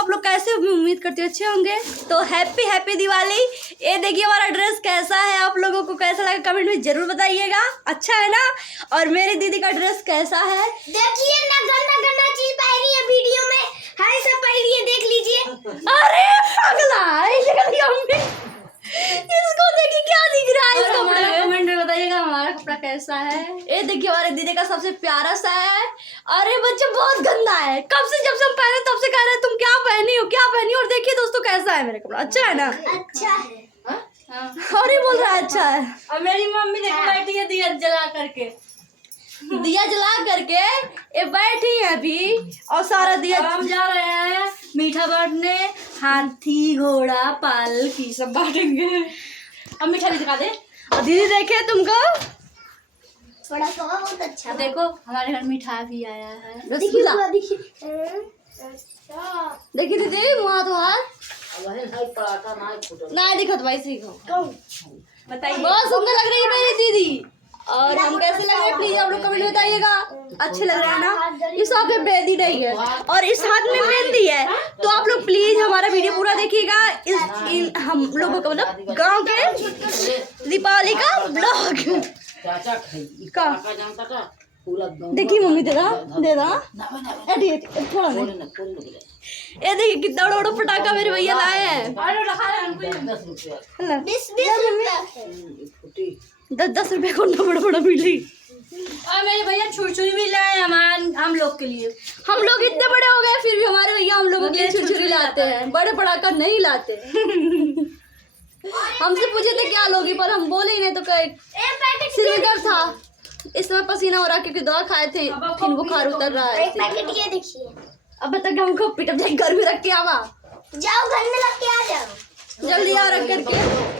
आप लोग कैसे उम्मीद करते हो अच्छे होंगे। तो हैप्पी दिवाली। ये देखिए हमारा ड्रेस कैसा है, आप लोगों को कैसा लगा कमेंट में जरूर बताइएगा। अच्छा है ना। और मेरी दीदी का ड्रेस कैसा है देखिए ना, गंदा चीज पहनी है वीडियो में। हाय सब पहनी है, देख लीजिए। अरे अगला इसको देखिए क्या दिख रहा है। इसका कमेंट में बताइएगा हमारा कपड़ा कैसा है। ये देखिए हमारे दीदी का सबसे प्यारा सा है। अरे बच्चे बहुत गंदा है, कब से जब से हम पहने तब से कह रहे हैं तुम क्या पहनी हो। और देखिए दोस्तों कैसा है मेरा कपड़ा, अच्छा है ना। अच्छा है। और ही बोल रहा है अच्छा है। और मेरी मम्मी देखो बैठी है दिया जला करके ये बैठी है अभी। और सारा दिया हम जा रहे हैं मीठा बांटने। हाथी घोड़ा पालकी सब बांटेंगे। अब मीठा भी दिखा दे। और दीदी देखे तुमको बड़ा कवा बहुत अच्छा। देखो हमारे घर मीठा भी आया है। रसगुल्ला देखिए देखिए दीदी मुँह तो हाथ नहीं दिखत भाई सीखो। बताइए बहुत सुंदर लग रही है मेरी दीदी। और हम कैसे लग रहे हैं प्लीज आप लोग कमेंट में बताइएगा। अच्छे लग रहे हैं ना। इस हाथ में मेहंदी नहीं है और इस हाथ में मेहंदी है। तो आप लोग प्लीज हमारा वीडियो पूरा देखिएगा। हम लोगों का मतलब गांव के दीपावली का ब्लॉग का देखिए। मम्मी दे रहा थोड़ा ये देखिए कितना बड़ा पटाखा मेरे भैया लाए हैं। 10 रुपए को बड़ा बिल्ली। और मेरे भैया छुरछुरी भी लाए हम लोग के लिए। हम लोग इतने बड़े हो गए फिर भी हमारे भैया हम लोगों के लिए छुरछुरी लाते हैं, बड़े पटाखा नहीं लाते। हमसे पूछे थे क्या लोगी, पर हम बोले ही नहीं तो कहे सिर में दर्द था इस समय पसीना हो रहा क्योंकि दवा खाए थे, फिर बुखार उतर रहा है। एक पैकेट ये देखिए। अब तक हमको पिटअप घर में रख के आवा। जाओ घर में रख के आ जाओ। जल्दी आ रख करके।